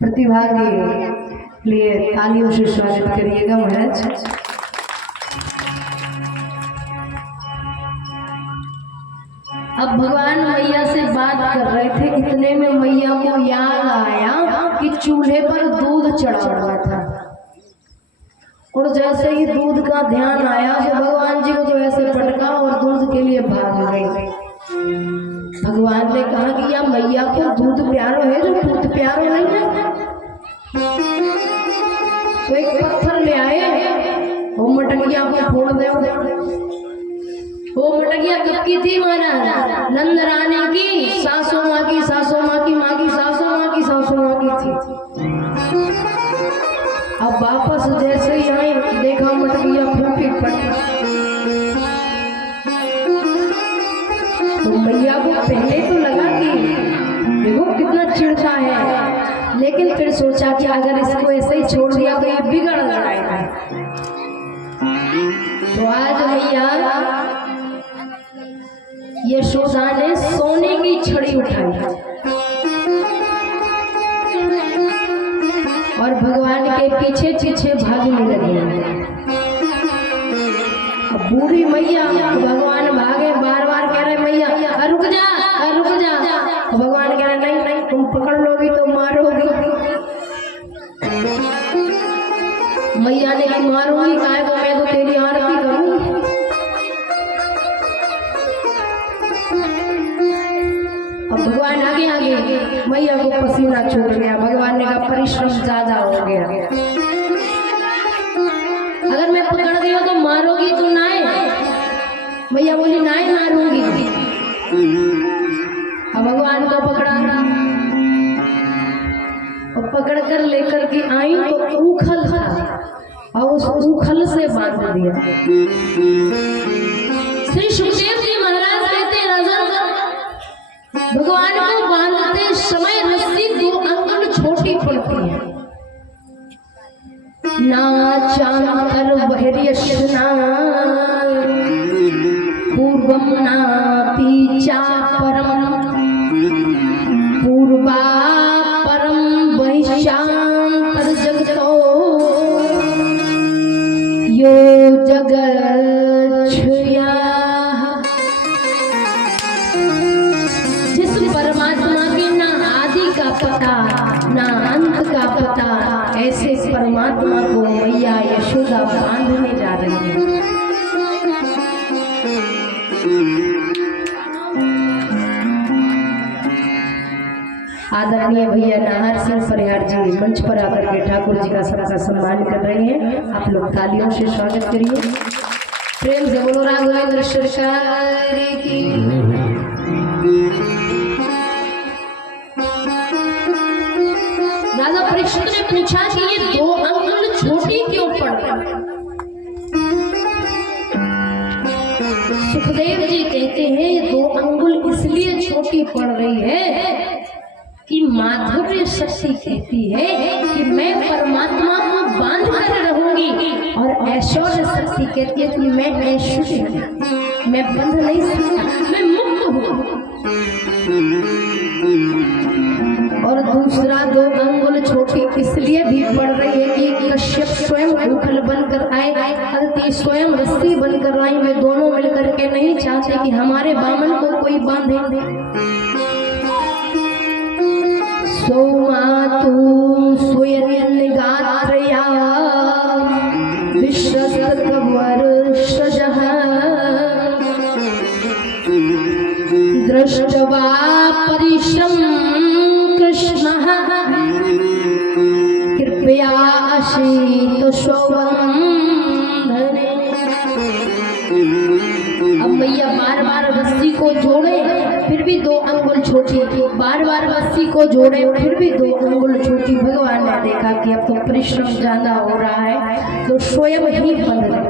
प्रतिभा के लिए तालियों से स्वागत करिएगा महाराज। अब भगवान मैया से बात कर रहे थे, इतने में मैया को याद आया कि चूल्हे पर दूध चढ़ा हुआ था, और जैसे ही दूध का ध्यान आया तो भगवान जी को तो ऐसे पटका और दूध के लिए भाग गए। भगवान ने कहा कि या मैया को दूध प्यारो है जो दूध प्यारो नहीं है, तो एक पत्थर ले आए, वो मटकिया को फोड़ दे। वो मटकिया कब की थी महाराज? नंद रानी की सासू माँ की सासू माँ की माँ की सासू माँ की सासू माँ की थी। अब वापस जैसे ही आए देखा मटकिया फूटी पट। तो मैया को पहले तो लगा कि देखो कितना चिढ़ता है, लेकिन फिर सोचा कि अगर इसको ऐसे ही छोड़ दिया तो ये बिगड़ जाएगा। तो आज मैया यशोदा ने सोने की छड़ी उठाई और भगवान के पीछे पीछे भागने लगी। बूढ़ी मैया, भगवान भागे, बार बार कह रहे मैया रुक जा रुक जा। भगवान कह रहे नहीं नहीं, तुम पकड़ लोगी तो मारोगी। मैया ने कहा मारूंगी काहे को, मैं तो तेरी आरती करूंगी। अब भगवान आगे आगे, मैया को पसीना छूट गया। भगवान ने कहा परिश्रम ज्यादा हो गया, अगर मैं पकड़ गई तो मारोगी तो ना। मैया बोली नाई मारूंगी। अब भगवान को पकड़ा और पकड़ कर लेकर के आई तो ऊखल था और उस ऊखल से बांध दिया। श्री सुखदेव जी महाराज कहते राजा भगवान को बांधते समय रस्सी 2 अंगुल छोटी पड़ती है। ना चाकर बहरियशना पूर्वम ना पीछा परम पूर्वा परम बहिशांतर जगतो यो जगच्छया। जिस परमात्मा के ना आदि का पता ना अंत का पता, ऐसे परमात्मा को मैया यशोदा बांधने जा रही है। आदरणीय भैया नाहर सिंह परिहार जी मंच पर आकर के ठाकुर जी का सबका सम्मान कर रहे हैं। आप लोग तालियों से स्वागत करिए। प्रेम से बोलो राघवेंद्र सरकार की। राजा परीक्षित ने पूछा कि ये 2 अंगुल छोटी क्यों पड़ रही? सुखदेव जी कहते हैं ये 2 अंगुल इसलिए छोटी पड़ रही है कि माधुर्य शक्ति कहती है कि मैं परमात्मा को बांध कर रहूंगी, और ऐश्वर्य शक्ति कहती है कि मैं ऐश्वर्य, मैं बंध नहीं सकता, मैं मुक्त हूँ। और दूसरा 2 अंगुल छोटी इसलिए भी पड़ रही है कि कश्यप स्वयं ऊखल बनकर आए, अदिति स्वयं रस्सी बनकर आई, वे दोनों मिलकर चाहते कि हमारे बामन को कोई बांधे। सोमातु सुयन गात्रया विश्वस्तवर्षजः दृष्ट्वा परिश्रम कृष्णः कृपया अशीत शोभन। अब मैया बार बार रस्सी को जोड़े फिर भी 2 अंगुल छोटी, बार बार रस्सी को जोड़े फिर भी 2 अंगुल छोटी। भगवान ने देखा कि अब तो परिश्रम ज्यादा हो रहा है तो स्वयं ही बंध गए।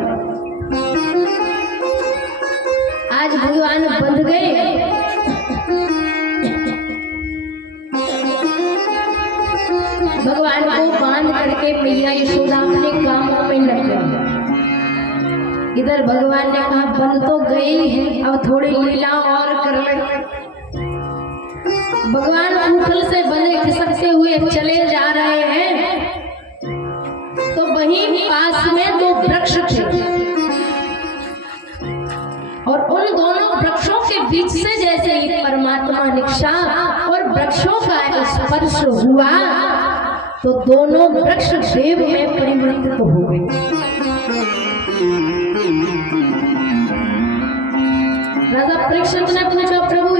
आज भगवान बंध गए। भगवान को बांध करके मैया यशोदा अपने कामों में लग गई। इधर भगवान ने कहा बंद तो गए ही है, अब थोड़ी लीला और कर ले। भगवान ऊपर से बंधे खिसकते हुए चले जा रहे हैं तो वहीं पास में 2 वृक्ष थे और उन दोनों वृक्षों के बीच से जैसे ही परमात्मा निकला और वृक्षों का स्पर्श हुआ तो दोनों वृक्ष देव में परिवर्तित हो गए। राजा परीक्षित ने पूछा प्रभु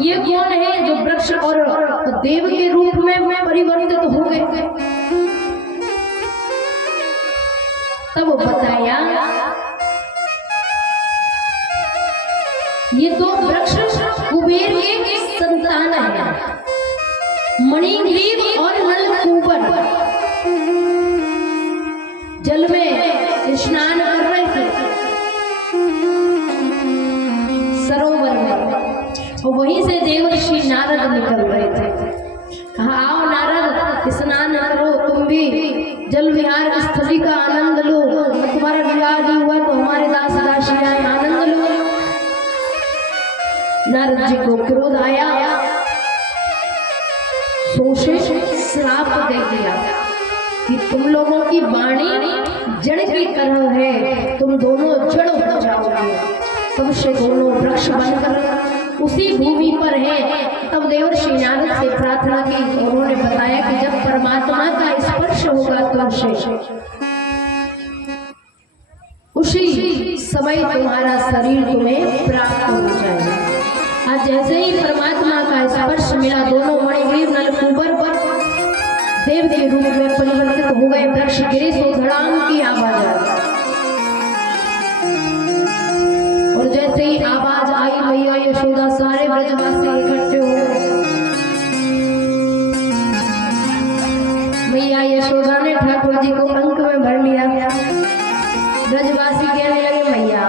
ये कौन है जो वृक्ष और देव के रूप में परिवर्तित हो गए? तब बताया ये 2 वृक्ष कुबेर के संतान है, मणिग्रीव और नलकूबर। जल में स्नान कर रहे थे सरोवर में और वहीं से देवर्षि नारद निकल रहे थे। कहा आओ नारद स्नान करो, तुम भी जल विहार स्थली का आनंद लो। तुम्हारा विवाह नहीं हुआ तो हमारे दास दासियां आनंद लो। नारद जी को क्रोध आया, सोचे श्राप दे दिया कि तुम लोगों की वाणी जड़ की तरह है, तुम दोनों जड़ हो जाओगे। तब से दोनों वृक्ष बनकर उसी भूमि पर है। तब देवर्षि नारद से प्रार्थना की, उन्होंने बताया कि जब परमात्मा का स्पर्श होगा तो उसी समय तुम्हारा शरीर तुम्हें प्राप्त हो जाएगा। आज जैसे ही परमात्मा का स्पर्श मिला दोनों मणिग्रीव नलकूबर पर देव के रूप में परिवर्तित हो गए। वृक्ष गिरे सो धड़ाम की आवाज आई और जैसे ही आवाज आई मैया यशोदा सारे ब्रजवासी इकट्ठे हो गए। मैया यशोदा ने ठाकुर जी को अंक में भर लिया। ब्रजवासी कहने लगे मैया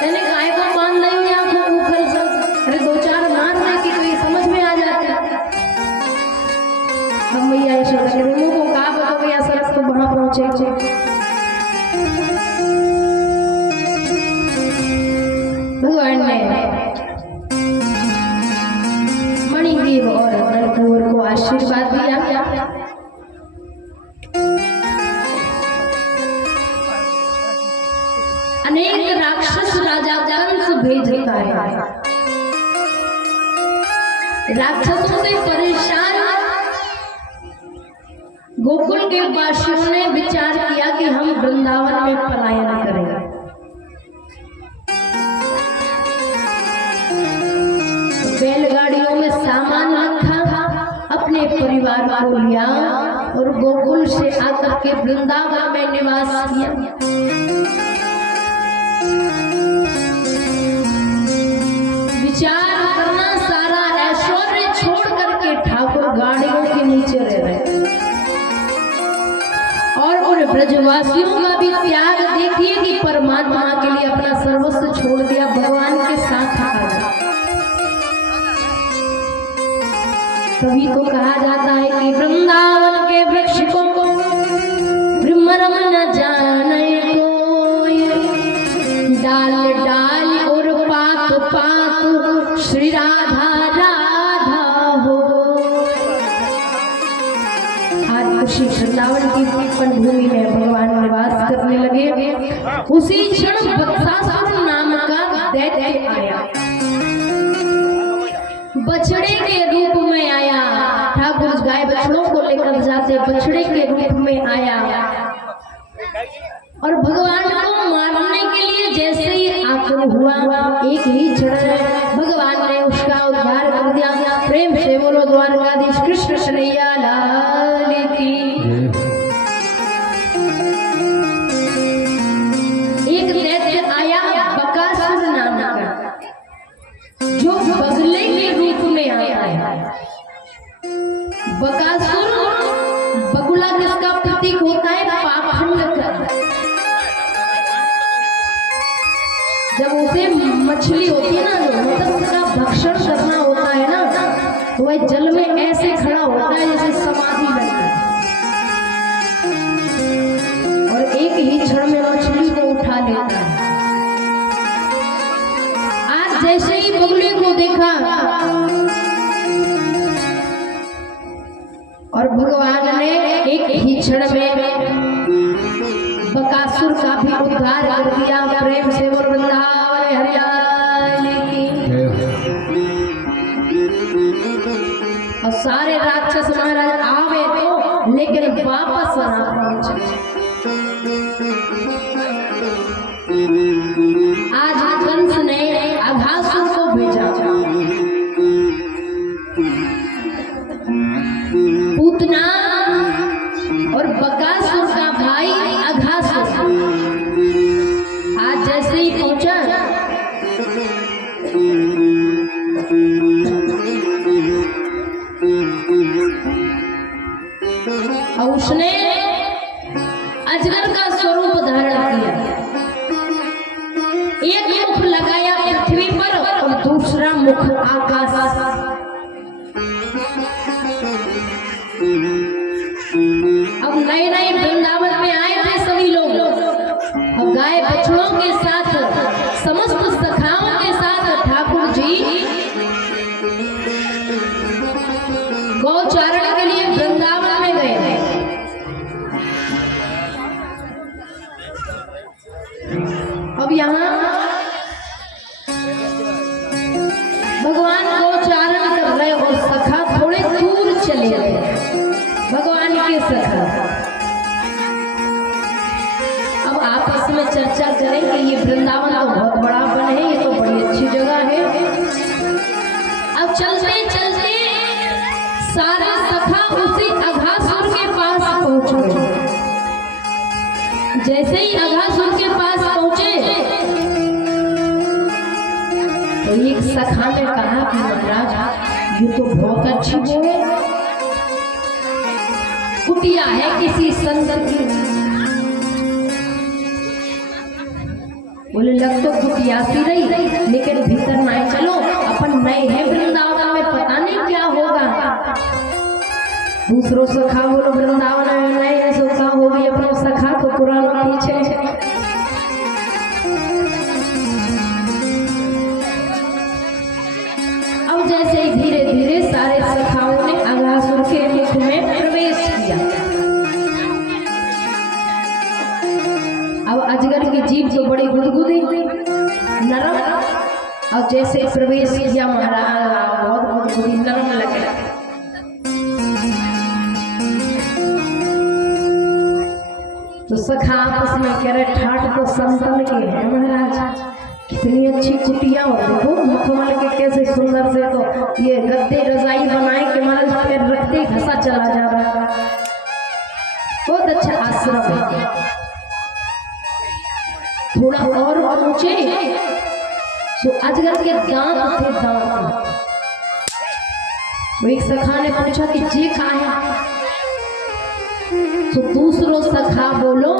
तेने गाय को बांध ली आंखों ऊपर से, अरे 2-4 मार दे कि तो ये समझ में आ जाता। अब मैया यशोदा के मुंह को कहा बताओ भैया सड़क तो वहां पहुंचे। भगवान ने मणिग्रीव और नलकूबर को आशीर्वाद दिया। अनेक राक्षस राजा कंस भेजता है। राक्षसों से परेशान गोकुल के वासियों ने विचार किया कि हम वृंदावन में पलायन करें। बैलगाड़ियों में सामान रखा, अपने परिवार को लिया और गोकुल से आकर के वृंदावन में निवास किया। विचार करना, सारा ऐश्वर्य छोड़ करके ठाकुर गाड़ियों के नीचे रह रहे और उन ब्रजवासियों का भी त्याग देखिए कि परमात्मा के लिए अपना सर्वस्व छोड़ दिया, भगवान के साथ आ गया। तभी तो कहा जाता है कि वृंदावन के वृक्ष को ब्रह्मरम न जाने कोई, डाल डाल और पात पात श्री राधा राधा हो। आज उसी वृंदावन की वन भूमि में भगवान निवास करने लगे। उसी क्षण बत्सासुर नाम का नहीं हुआ, एक ही क्षण में भगवान ने उसका उद्धार कर दिया। प्रेम से बोलो द्वारकाधीश कृष्ण कन्हैया लाल की। एक दैत्य आया बकासुर नाम का, जो बगले के रूप में आया है। बकासुर, बगुला किसका प्रतीक होता है? पाखंड का। जब उसे मछली होती है ना, जो मत्स्य का भक्षण करना होता है ना, तो वह जल में ऐसे खड़ा होता है जैसे समाधि लगती है, और एक ही क्षण में मछली को उठा लेता है। आज जैसे ही बगुले को देखा और भगवान ने एक ही क्षण में बकासुर का भी उद्धार कर दिया। प्रेम से बोल वृंदावन हरियाली की। और सारे राक्षस महाराज आवे तो, लेकिन वापस ना पहुंचे। आज कंस ने अघासुर को भेजा, पूतना और बकासुर का भाई अघासुर आज जैसे ही पहुंचा, और उसने अजगर का स्वरूप धारण किया। एक मुख लगाया पृथ्वी पर और दूसरा मुख आकाश। अब नए नए वृंदावन में आए थे सभी लोग, अब गाय बछड़ों के साथ, समस्त सखाओं के साथ ठाकुर जी गौचारण के लिए वृंदावन में गए। अब यहाँ भगवान गौचारण कर रहे और सखा थोड़े दूर चले गए, भगवान के सखा। अब आपस में चर्चा करें कि ये वृंदावन तो बहुत बड़ा वन है, ये तो बड़ी अच्छी जगह है। अब चलते चलते सारे सखा उसी अघासुर के पास पहुंच गए। जैसे ही अघासुर के पास पहुंचे तो एक सखा ने कहा कि महाराज, ये तो बहुत अच्छी वो है, कुटिया है किसी संत की। बोले लग तो कुटिया सी रही, लेकिन भीतर ना चलो, अपन नए हैं वृंदावन में, पता नहीं क्या होगा। दूसरों सखा बोलो वृंदावन में नए हैं, सोचा होगी अपना सखा तो पुराना पीछे। अब जैसे ही धीरे धीरे सारे सखाओं ने अघासुर के मुख में प्रवेश किया। अब अजगर की जीभ तो बड़ी गुदगुदी नरम, और जैसे प्रवेश किया महाराज बहुत गुदगुदी नरम लगे। तो सखा आपस में कह रहे, ठाट तो संतन के है महाराज, कितनी अच्छी कुटिया, और देखो मखमल के कैसे सुंदर से तो ये गद्दे रजाई बनाए के महाराज पैर रखते घसा चला जा रहा है। बहुत अच्छा आश्रम है। थोड़ा और ऊंचे तो अजगर के दांत थे, दांत। तो एक सखा ने पूछा कि जे कहाँ है? तो दूसरो सखा बोलो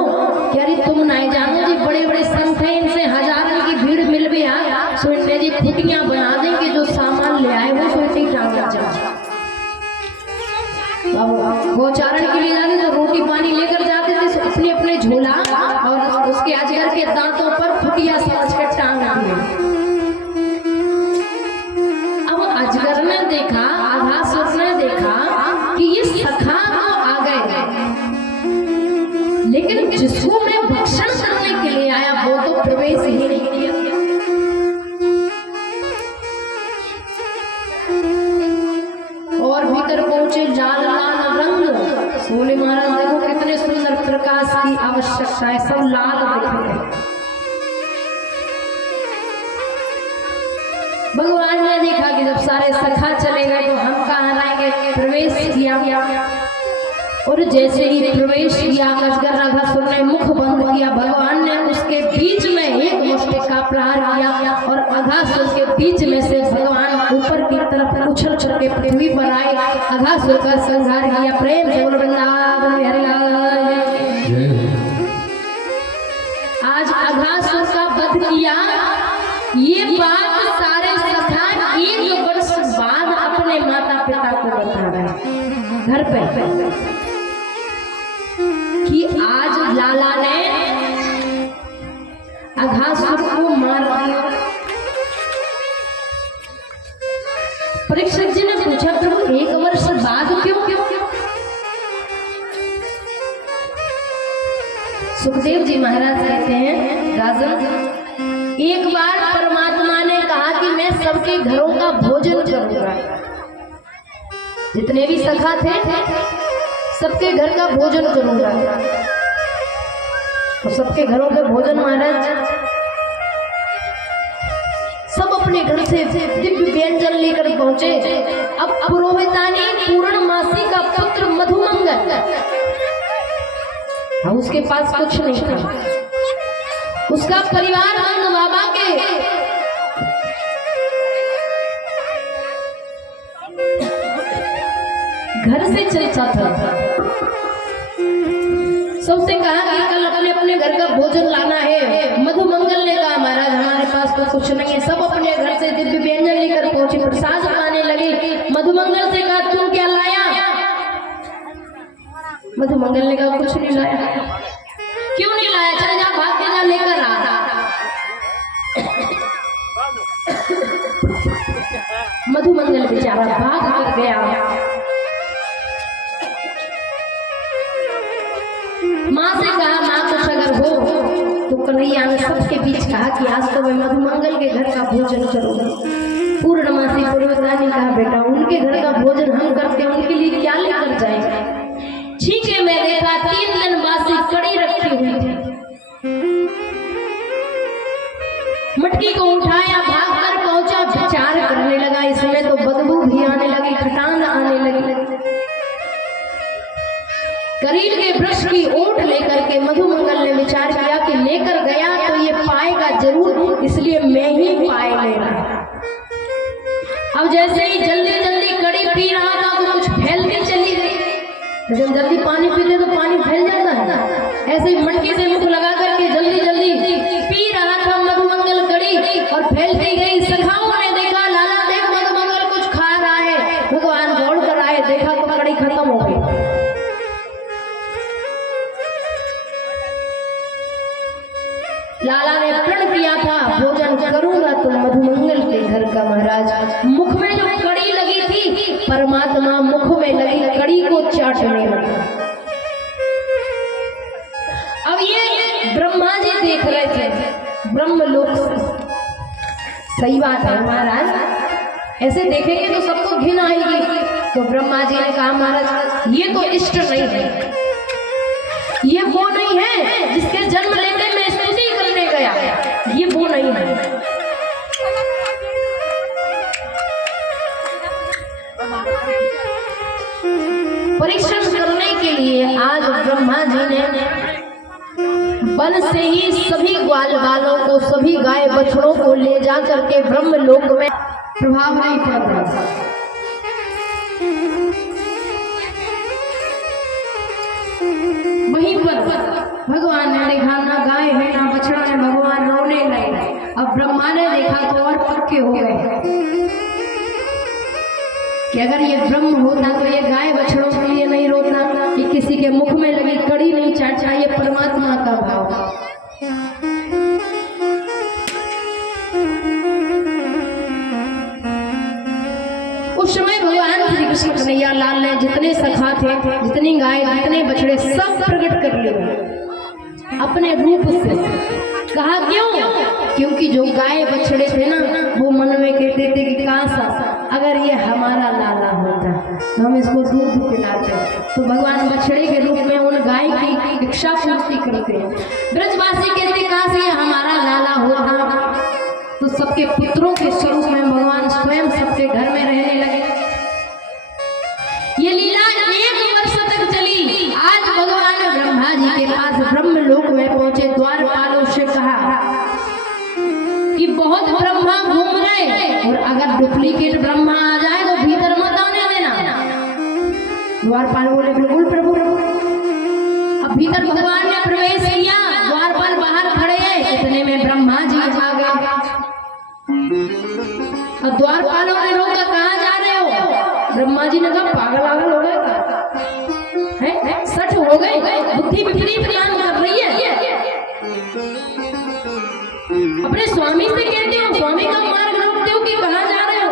कि अरे तुम नहीं जानो जी, बड़े बड़े संत हैं, इनसे हजारों की भीड़ मिल भी आया, सो इनने जी कुटियां बना देंगे, जो सामान ले आए वो सोटी टांगा जाए। अब गौचारण के लिए जाते तो रोटी पानी लेकर जाते थे, तो अपने अपने झोला और उसके अजगर के दांतों पर फुटिया समझ कर टांग दिए। अब अजगर ने देखा, अघासुर ने देखा कि ये सखा तो आ गए, लेकिन जिसको मैं भक्षण करने के लिए आया वो तो प्रवेश ही नहीं किया। और भीतर पहुंचे, लाल लाल रंग। सोने महाराज देखो कितने सुंदर प्रकाश की आवश्यकता है, सब लाल दिख रहे। भगवान ने देखा कि जब सारे सखा चले गए तो हम कहाँ रहेंगे, प्रवेश किया। और जैसे ही प्रवेश किया अजगर अघासुर ने मुख बंद किया, भगवान ने उसके बीच में एक मुष्टि का प्रहार किया और अघासुर के बीच में से भगवान ऊपर की तरफ उछल उछल के पृथ्वी पर आए, अघासुर का संहार किया। प्रेम से बोलो वृंदावन बिहारी लाल। आज अघासुर का वध किया, ये बात सारे सखा 1 वर्ष बाद अपने माता पिता को बता रहे घर पे कि आज लाला ने अघासुर को मार दिया। परीक्षित जी ने पूछा प्रभु 1 वर्ष बाद क्यों? सुखदेव जी महाराज कहते हैं राजन, एक बार परमात्मा ने कहा कि मैं सबके घरों का भोजन करूंगा। जितने भी सखा थे सबके घर का भोजन करूंगा। तो सबके घरों के भोजन महाराज सब अपने घर से दिव्य व्यंजन लेकर पहुंचे। अब पुरोहितानी पूर्णमासी का पुत्र मधुमंगल, उसके पास कुछ नहीं था। उसका परिवार नंद बाबा के घर से चलता था। सबसे कहा कि कल अपने अपने घर का भोजन लाना है। मधुमंगल ने कहा महाराज हमारे पास तो कुछ नहीं है। सब अपने घर से दिव्य व्यंजन लेकर पहुंचे, प्रसाद खाने लगे। मधुमंगल से कहा तुम क्या लाया? मधुमंगल ने कहा कुछ नहीं लाया। क्यों नहीं लाया? चल जा भाग के जा लेकर आ। मधुमंगल बेचारा भाग कर गया। माँ से कहा माँ कुछ अगर हो तो कन्हैया ने सबके बीच कहा कि आज तो मैं मधुमंगल के घर का भोजन करूंगा। पूर्णमासी पुरोहितानी कहा बेटा उनके घर का भोजन हम करते हैं, उनके लिए क्या लेकर जाएंगे? ठीक है, मैं देखा 3 दिन बासी कड़ी रखी हुई थी। मटकी को उठाया, भाग कर पहुंचा, विचार करने लगा। इसमें तो बदबू भी आने लगी, खटान आने लगी। करील के वृक्ष की ओट लेकर के मधुमंगल ने विचार किया कि लेकर गया तो ये पाएगा जरूर, इसलिए मैं ही पाए ले रहा। अब जैसे ही जल्दी जल्दी कड़ी पी रहा था तो कुछ फैलती चली गई। जब जल्दी पानी पीते तो पानी फैल जाता है। ऐसे ही मटकी से मुख लगा करके जल्दी जल्दी पी रहा था मधुमंगल कड़ी और फैलती गई। सखाओं ने देखा लाला देख मधुमंगल कुछ खा रहा है। भगवान दौड़ कर आए, देखा तो कड़ी खत्म हो गई। लाला ने प्रण किया था भोजन करूंगा तो मधुमंगल के घर का। महाराज मुख में जो कड़ी लगी थी, परमात्मा मुख में लगी कड़ी को चाटने लगा। अब ये ब्रह्मा जी देख रहे थे ब्रह्मलोक से। सही बात है महाराज, ऐसे देखेंगे तो सबको घिन आएगी। तो ब्रह्मा जी ने कहा महाराज ये तो इष्ट नहीं है, ये वो नहीं है जिसके जन्म लेते मैं स्तुति करने गया, ये वो नहीं है। परीक्षण करने के लिए आज ब्रह्मा जी ने बल से ही सभी ग्वाल बालों को, सभी गाय बछड़ों को ले जा करके ब्रह्मलोक में प्रभाव नहीं पड़ रहा। वहीं पर भगवान ने देखा ना गाय है ना बछड़ा है, भगवान रोने लगे। अब ब्रह्मा ने देखा तो और पक्के हो गए कि अगर ये ब्रह्म होता तो ये गाय बछड़ों के लिए नहीं रोता, ये किसी के मुख में लगी कड़ी नहीं चाटता, ये परमात्मा का भाव। उस समय भगवान श्री कृष्ण कन्हैया लाल ने जितने सखा थे, जितनी गाय, जितने बछड़े सब प्रकट कर लिए अपने रूप से। कहा क्यों? क्योंकि जो गाय बछड़े थे ना वो मन में कहते थे कि काश अगर ये हमारा लाला होता तो हम इसको दूध पिलाते। तो भगवान बछड़े के रूप में उन गाय की इच्छा पूर्ति करते हैं। ब्रजवासी कहते काश ये हमारा लाला होता तो सबके पुत्रों के स्वरूप में भगवान बहुत ब्रह्मा घूम रहे, और अगर डुप्लीकेट ब्रह्मा आ जाए तो भीतर मत आने देना। द्वारपाल बोले बिल्कुल प्रभु। अब भीतर भगवान ने प्रवेश किया, द्वारपाल बाहर खड़े हैं, इतने में ब्रह्मा जी आ गए। अब द्वारपालों ने रोका, कहाँ जा रहे हो? ब्रह्मा जी ने कहा पागल आगल हो गए हैं, सच हो गए, बुद्धि विपरीत काम कर रही है। अपने स्वामी से कहते हो, स्वामी का मार्ग रोकते हो कि कहाँ जा रहे हो?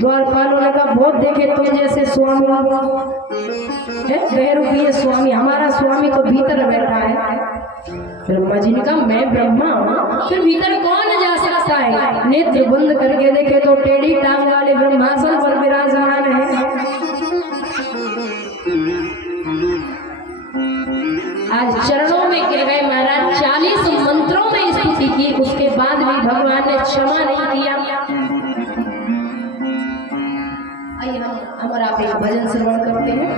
द्वारपालों ने कहा बहुत देखे तुम जैसे स्वामी है, बहरूपीय स्वामी, हमारा स्वामी तो भीतर बैठा है। ब्रह्मा जी ने कहा मैं ब्रह्मा हूँ, फिर भीतर कौन जा सकता है? नेत्र बंद करके देखे तो टेढ़ी टांग वाले ब्रह्मासन पर विराजमान है। आज चरणों में गिर गए महाराज, 40 मंत्रों में स्तुति की, उसके बाद भी भगवान ने क्षमा नहीं दिया। आइए हम और आप एक भजन श्रवण करते हैं।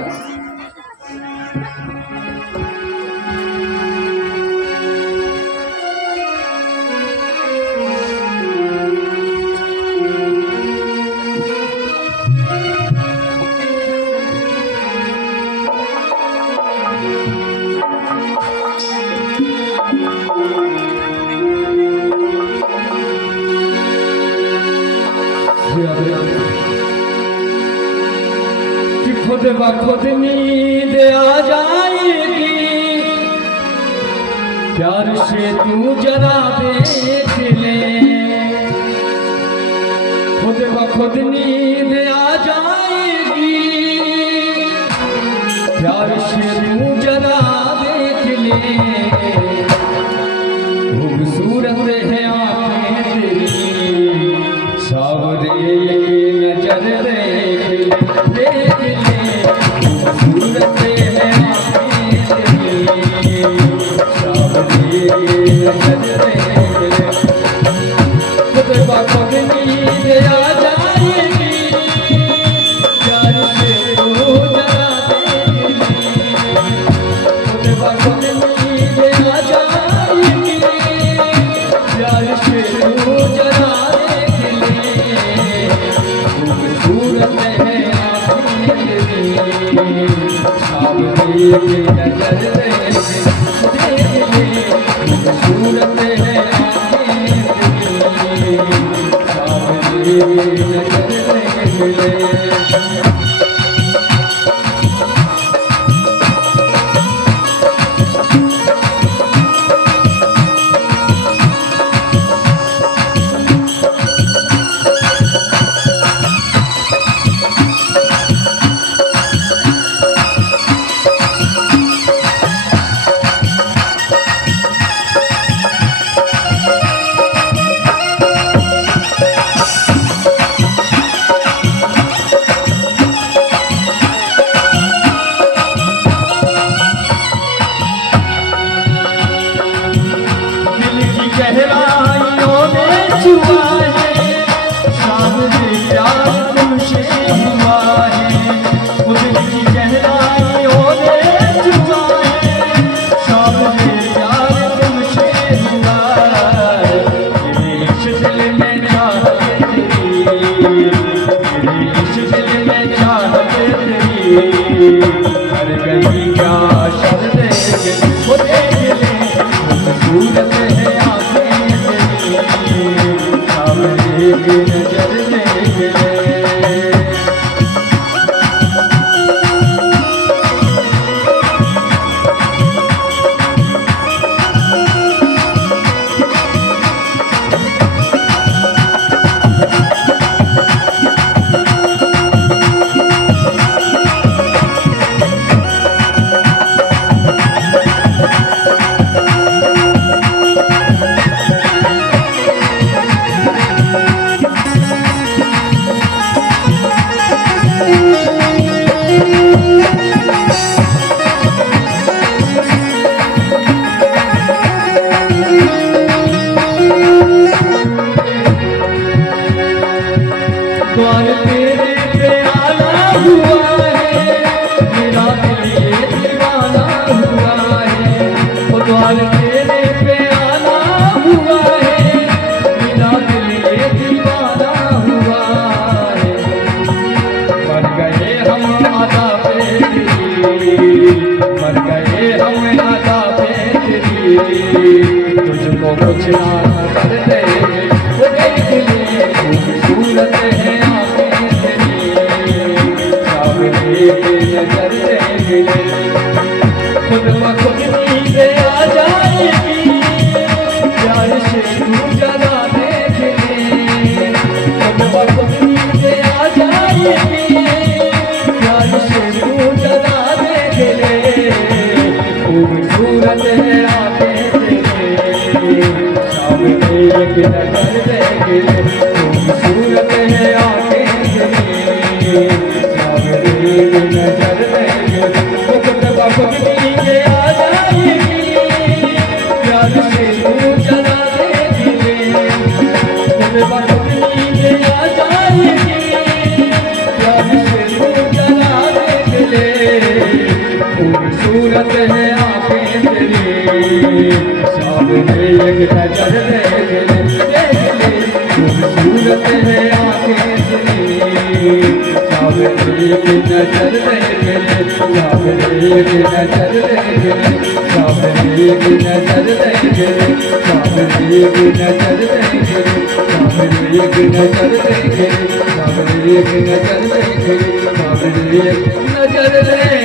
खुद ब खुद नींद आ जाएगी, प्यार से तू जरा देख ले। खुद ब खुद नींद आ जाएगी, प्यार से तू जरा देख ले। खूबसूरत है आँखें तेरी, सावरे नजर देख ले। खूबसूरत है आँखें तेरी, सावरे नजर देख ले। खुद ब खुद नींद आ जाएगी, प्यार से तू जरा देख ले। खुद ब खुद नींद आ जाएगी, प्यार से तू जरा देख ले। खूबसूरत है आँखें तेरी, सावरे नजर देख ले। खूबसूरत है आँखें तेरी, सावरे नजर देख ले। गहराइयों में छुआ है, सामने प्यार तुमसे हुआ है। दिल की गहराइयों में छुआ है, सामने प्यार तुमसे हुआ है। मेरे इस दिल में चाहत तेरी, मेरे इस दिल में चाहत तेरी, हर गली क्या शर देख वो देख ले। खूबसूरत है आँखें तेरी, सावरे नजर देख ले। नजर देंगे वो देख ले खूबसूरत है आंखें तेरी सामने की नजर देंगे खुद ब खुद नींद आ जाएगी प्यार से तू जरा देख ले खुद ब खुद नींद आ जाएगी प्यार से तू जरा देख ले खूबसूरत है आंखें तेरी सामने एक नजर देंगे खूबसूरत है आंखें तेरी सामने एक नजर देंगे खुद ब खुद नींद आ जाएगी प्यार से तू जरा देख ले खुद ब खुद नींद आ जाएगी प्यार से तू जरा देख ले खूबसूरत है आंखें तेरी सामने एक नजर देख ले खूबसूरत है आंखें तेरी सामने एक नजर देख ले सामने एक नजर देख ले सामने एक नजर देख ले सामने एक नजर देख ले सामने एक नजर देख ले सामने एक नजर देख ले सामने एक नजर देख